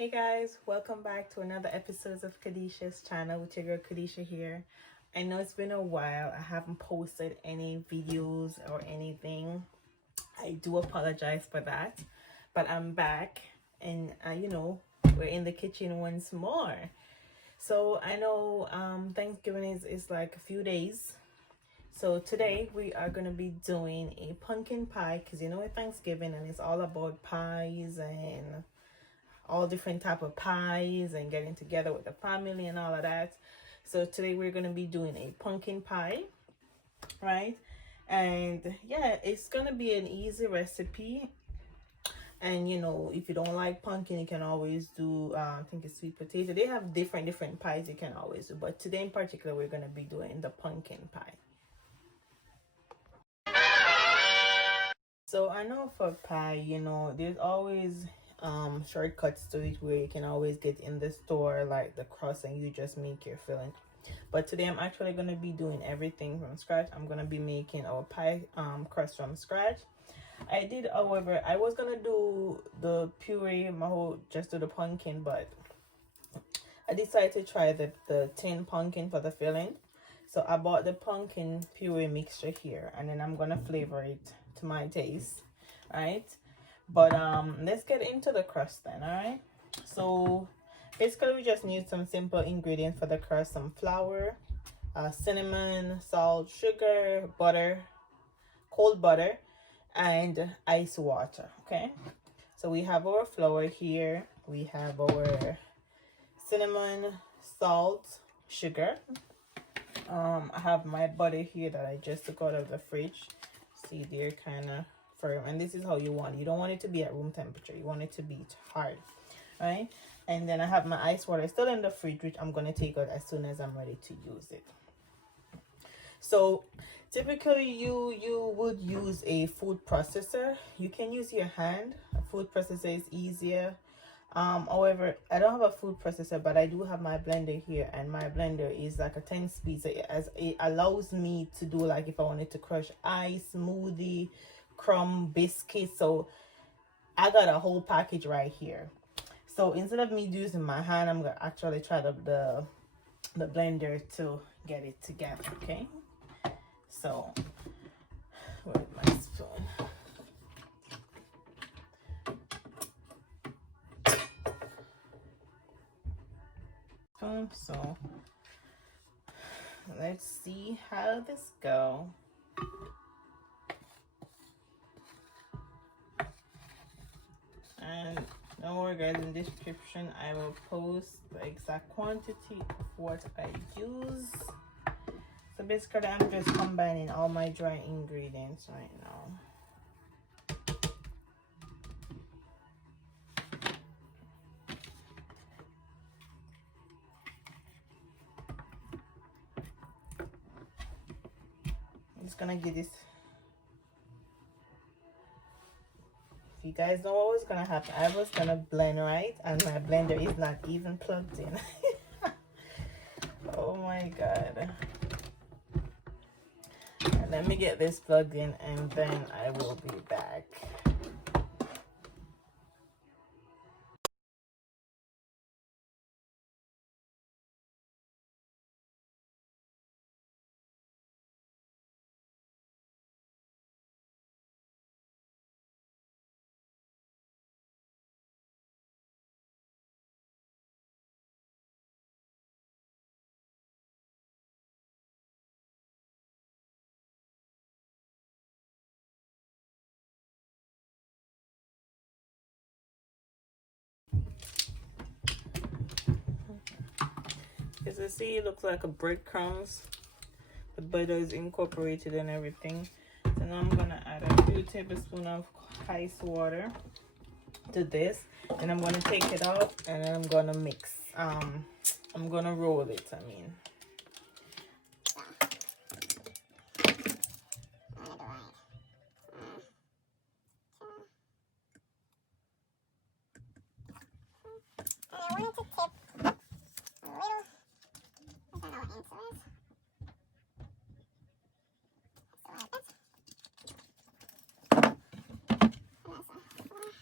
Hey guys, welcome back to another episode of Kadisha's channel with your girl Kadisha here. I know it's been a while. I haven't posted any videos or anything. I do apologize for that, but I'm back and we're in the kitchen once more. So I know Thanksgiving is like a few days. So today we are going to be doing a pumpkin pie because it's Thanksgiving and it's all about pies and all different type of pies and getting together with the family and all of that. So today we're going to be doing a pumpkin pie, right? And yeah, it's going to be an easy recipe. And if you don't like pumpkin, you can always do I think it's sweet potato. They have different pies you can always do, but today in particular we're going to be doing the pumpkin pie. So I know for pie, there's always shortcuts to it where you can always get in the store like the crust and you just make your filling. But today I'm actually going to be doing everything from scratch. I'm going to be making our pie crust from scratch. However, I was going to do the puree just do the pumpkin, but I decided to try the tin pumpkin for the filling. So I bought the pumpkin puree mixture here, and then I'm going to flavor it to my taste, right? But let's get into the crust then. All right, so basically we just need some simple ingredients for the crust: some flour, cinnamon, salt, sugar, butter, cold butter, and ice water. Okay, so we have our flour here, we have our cinnamon, salt, sugar. I have my butter here that I just took out of the fridge. See, they're kind of firm, and this is how you want it. You don't want it to be at room temperature, you want it to be hard, right? And then I have my ice water still in the fridge, which I'm going to take out as soon as I'm ready to use it. So typically you would use a food processor. You can use your hand. A food processor is easier. However, I don't have a food processor, but I do have my blender here, and my blender is like a 10-speed, so it allows me to do, like, if I wanted to crush ice, smoothie, crumb, biscuits. So I got a whole package right here. So instead of me using my hand, I'm gonna actually try the blender to get it together. Okay, so where's my spoon? So let's see how this go. And don't worry guys, in the description I will post the exact quantity of what I use. So basically I'm just combining all my dry ingredients right now. I'm just gonna get this. If you guys know what was gonna happen, I was gonna blend, right? And my blender is not even plugged in. Oh my god. And let me get this plugged in and then I will be back. As you see, it looks like a breadcrumbs. The butter is incorporated and everything. So now I'm gonna add a few tablespoons of ice water to this, and I'm gonna take it out and I'm gonna mix. I'm gonna roll it. I wanted to tip a little, I don't know what answer is. So like this. And that's a 4.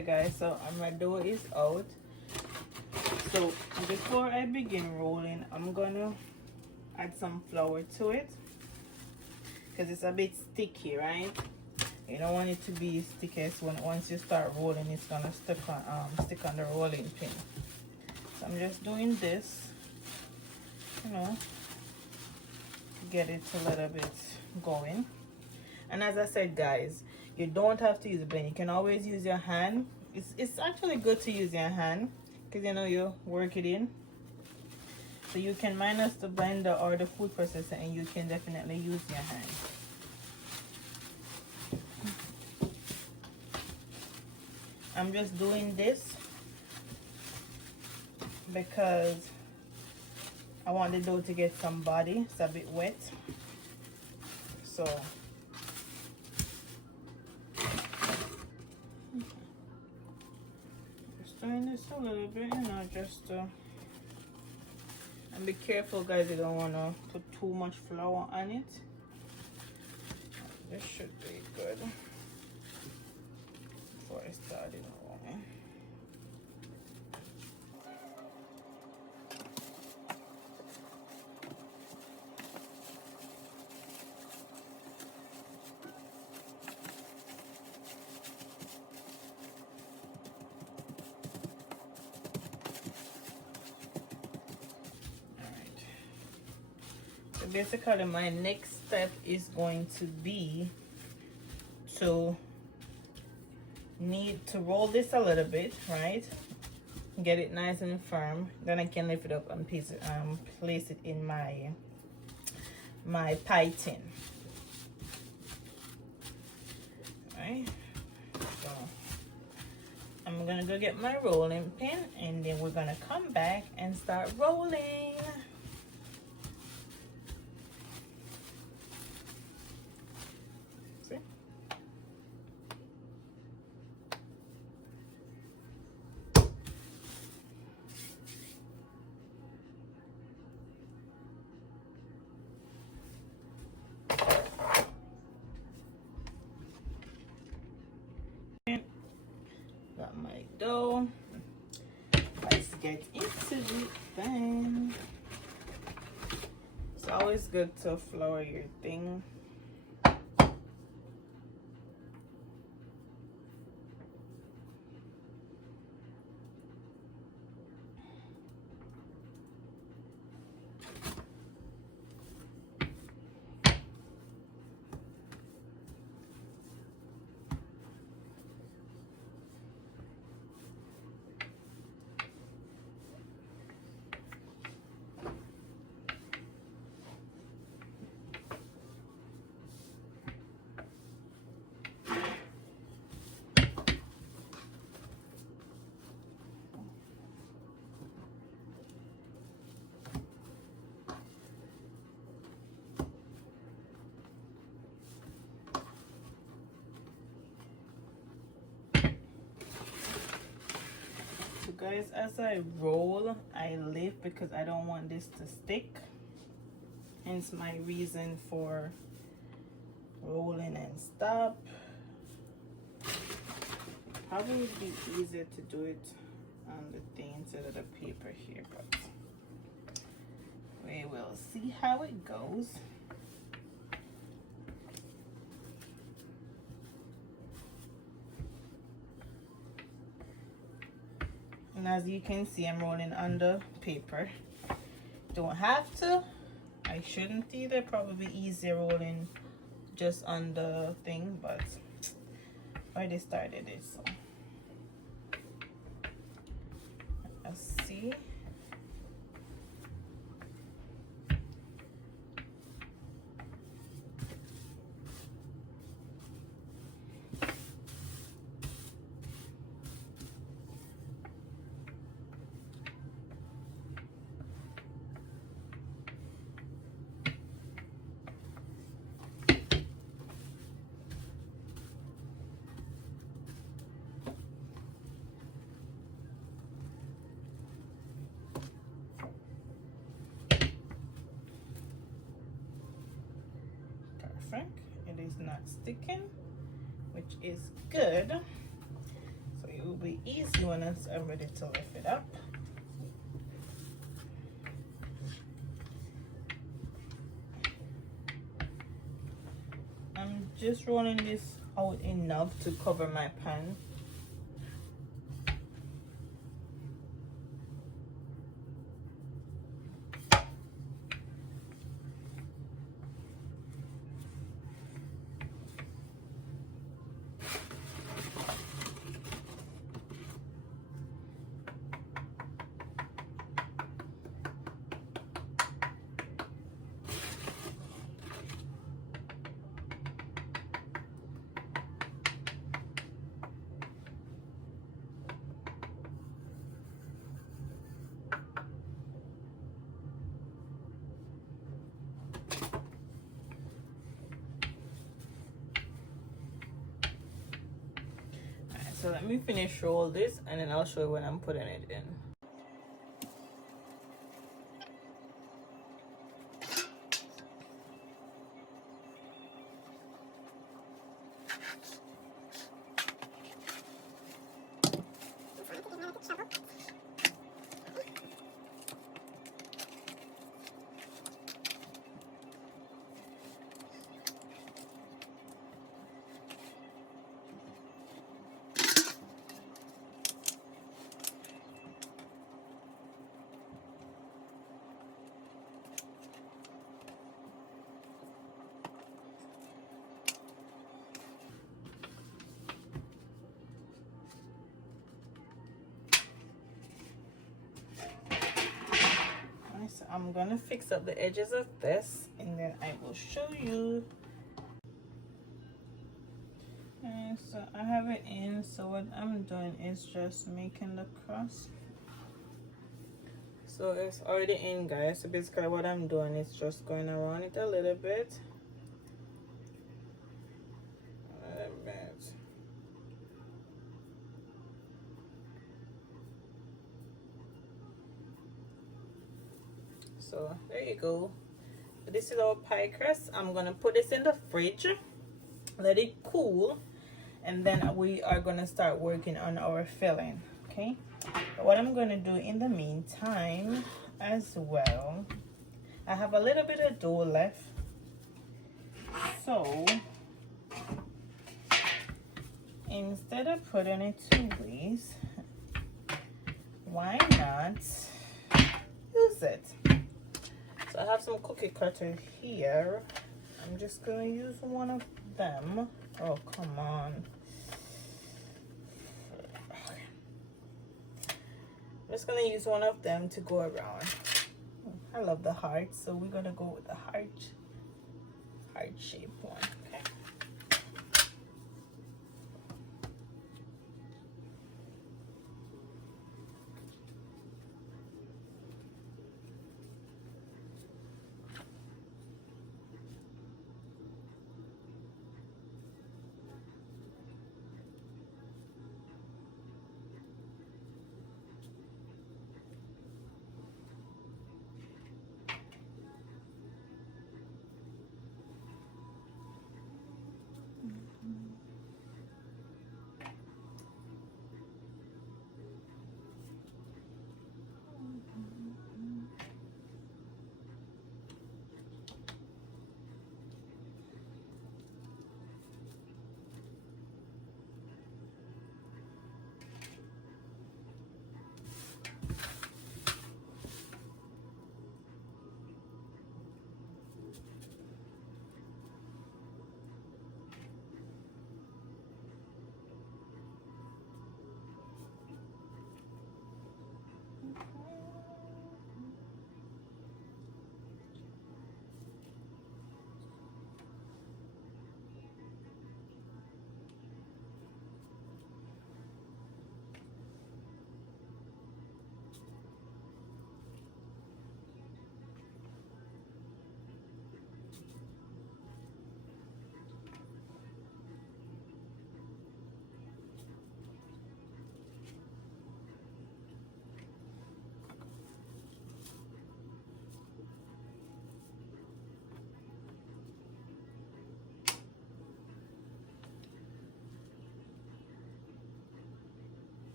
Okay guys, so my dough is out. So before I begin rolling, I'm gonna add some flour to it because it's a bit sticky, right? You don't want it to be sticky, so once you start rolling, it's gonna stick on the rolling pin. So I'm just doing this, you know, to get it a little bit going. And as I said, guys, you don't have to use a blender. You can always use your hand. It's actually good to use your hand because you know you work it in. So you can minus the blender or the food processor, and you can definitely use your hand. I'm just doing this because I want the dough to get some body. It's a bit wet, so just doing this a little bit, you know, just to, and be careful guys, you don't want to put too much flour on it. This should be good before I start it rolling. So basically my next step is going to be to need to roll this a little bit, right? Get it nice and firm. Then I can lift it up and place it in my pie tin. Right? So I'm gonna go get my rolling pin, and then we're gonna come back and start rolling. Got my dough. Let's get into it then. It's always good to flour your thing. Guys, as I roll, I lift because I don't want this to stick. Hence my reason for rolling and stop. Probably would be easier to do it on the thing instead of the paper here, but we will see how it goes. And as you can see, I'm rolling on the paper. Don't have to. I shouldn't either. Probably easier rolling just on the thing, but I already started it, so let's see. It is not sticking, which is good. So it will be easy once I'm ready to lift it up. I'm just rolling this out enough to cover my pan. So let me finish roll this and then I'll show you when I'm putting it in. So I'm gonna fix up the edges of this and then I will show you. And so I have it in, so what I'm doing is just making the crust. So it's already in, guys. So basically what I'm doing is just going around it a little bit. So there you go. This is our pie crust. I'm gonna put this in the fridge, let it cool, and then we are gonna start working on our filling. Okay, but what I'm gonna do in the meantime as well, I have a little bit of dough left, so instead of putting it to waste, why not use it? So I have some cookie cutter here. I'm just gonna use one of them. Oh, come on. I'm just gonna use one of them to go around. I love the heart, so we're gonna go with the heart shaped one. Okay.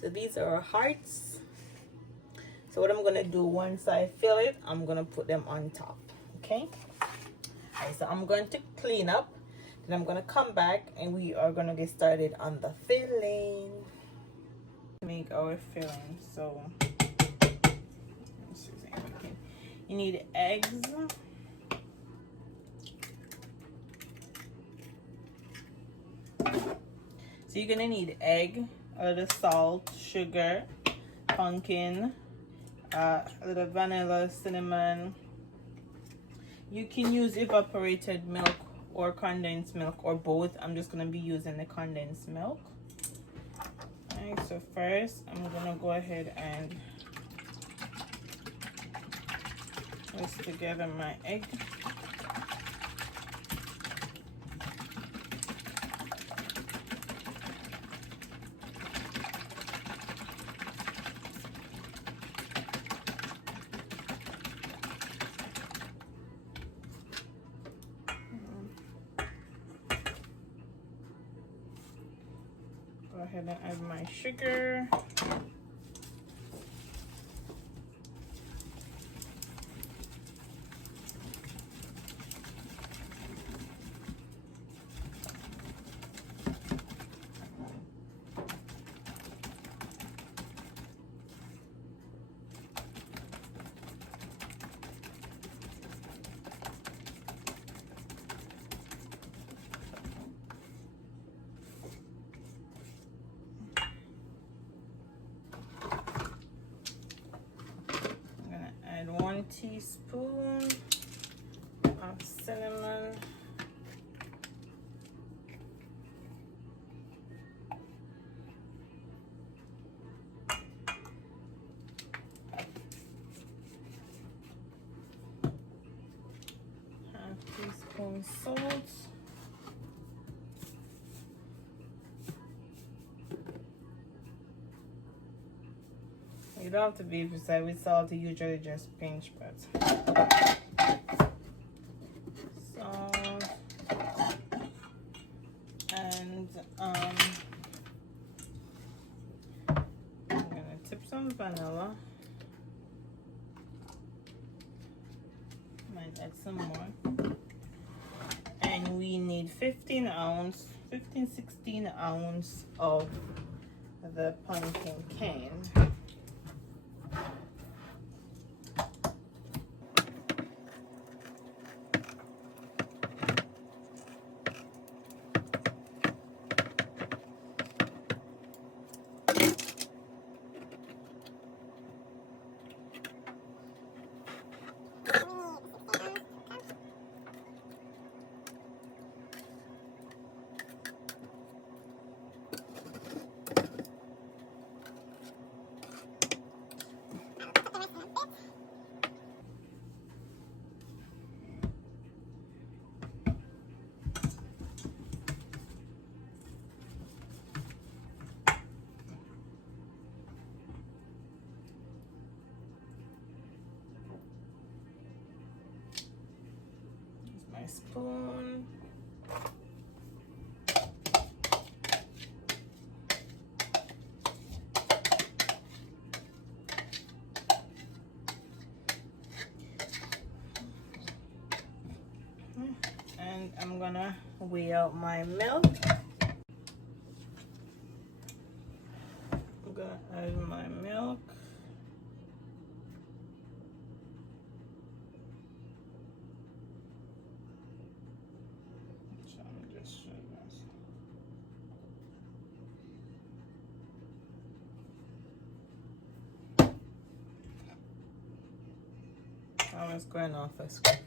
So these are our hearts. So what I'm gonna do, once I fill it, I'm gonna put them on top. Okay. Alright, so I'm going to clean up, then I'm gonna come back and we are gonna get started on the filling. Make our filling. So you need eggs. So you're gonna need egg, a little salt, sugar, pumpkin, a little vanilla, cinnamon. You can use evaporated milk or condensed milk or both. I'm just gonna be using the condensed milk. Alright, so first I'm gonna go ahead and whisk together my egg. Go ahead and add my sugar. Add 1 teaspoon of cinnamon. Half teaspoon salt. You don't have to be precise with salt, you usually just pinch, but salt and I'm gonna tip some vanilla. Might add some more. And we need 16 ounce of the pumpkin cane. My spoon. And I'm gonna weigh out my milk. I'm gonna add my milk. I was going off a square.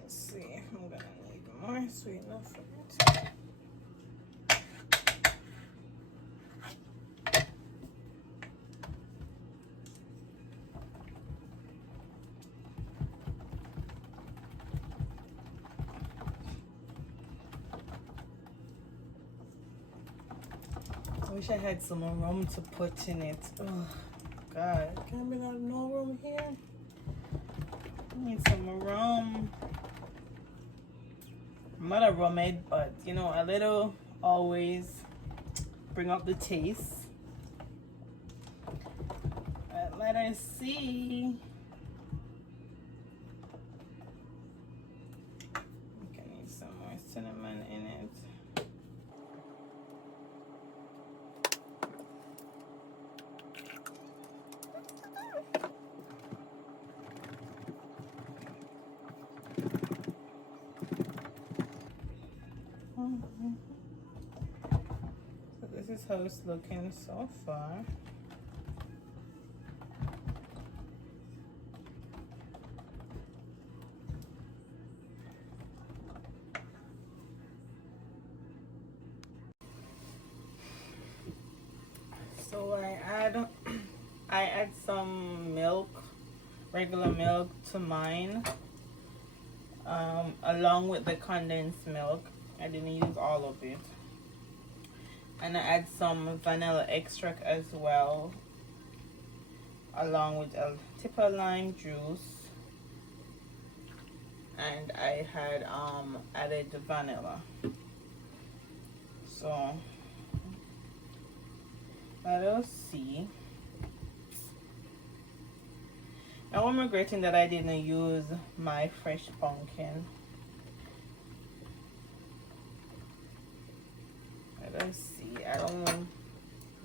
Let's see, I'm gonna need more sweetener for it. I wish I had some more rum to put in it. Oh God, can't we have no rum here? I need some more rum. not a rummed, but you know, a little always bring up the taste. But let us see. We can need some more cinnamon in it. So this is how it's looking so far. So I add some milk, regular milk to mine, along with the condensed milk. I didn't use all of it. And I add some vanilla extract as well, along with a tip of lime juice. And I had added the vanilla. So let us see. Now I'm regretting that I didn't use my fresh pumpkin. Let us see. I don't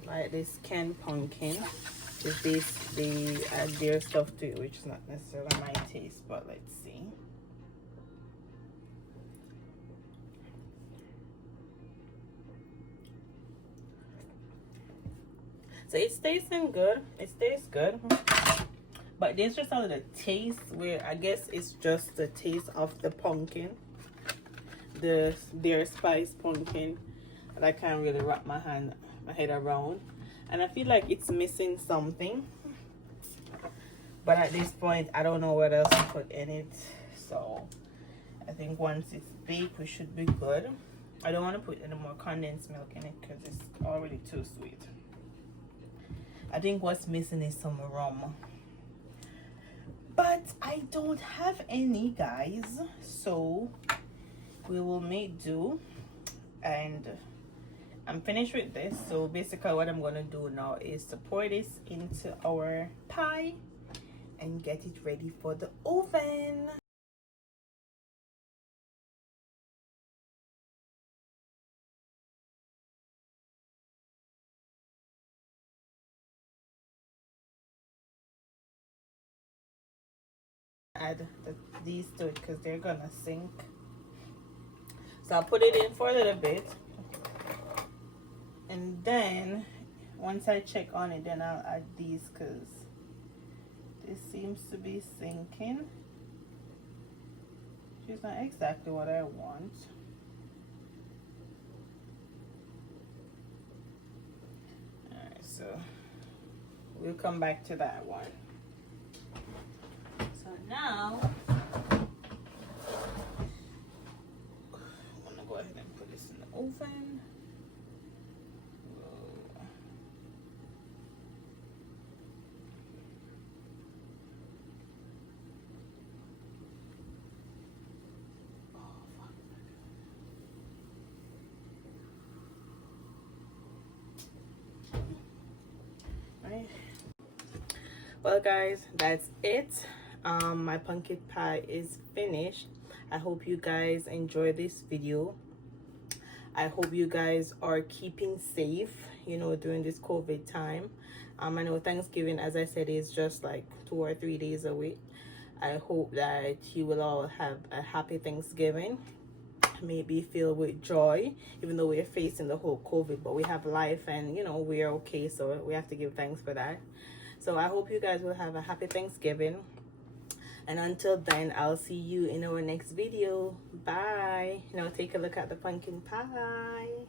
like this canned pumpkin. It's basically add their stuff to it, which is not necessarily my taste, but let's see. So it's tasting good. It tastes good. But there's just a little taste where I guess it's just the taste of the pumpkin. Their spice pumpkin. And I can't really wrap my head around. And I feel like it's missing something. But at this point, I don't know what else to put in it. So I think once it's baked, we should be good. I don't want to put any more condensed milk in it because it's already too sweet. I think what's missing is some rum. But I don't have any, guys. So we will make do. And I'm finished with this. So basically what I'm going to do now is to pour this into our pie and get it ready for the oven. Add these to it because they're gonna sink. So I'll put it in for a little bit, and then once I check on it, then I'll add these because this seems to be sinking, which is not exactly what I want. Alright, so we'll come back to that one. So now I'm gonna go ahead and put this in the oven. Right. Well guys, that's it. My pumpkin pie is finished. I hope you guys enjoy this video. I hope you guys are keeping safe, you know, during this COVID time. I know Thanksgiving, as I said, is just like 2 or 3 days away. I hope that you will all have a happy Thanksgiving. Maybe filled with joy, even though we're facing the whole COVID, but we have life and, you know, we're okay. So we have to give thanks for that. So I hope you guys will have a happy Thanksgiving. And until then, I'll see you in our next video. Bye. Now take a look at the pumpkin pie.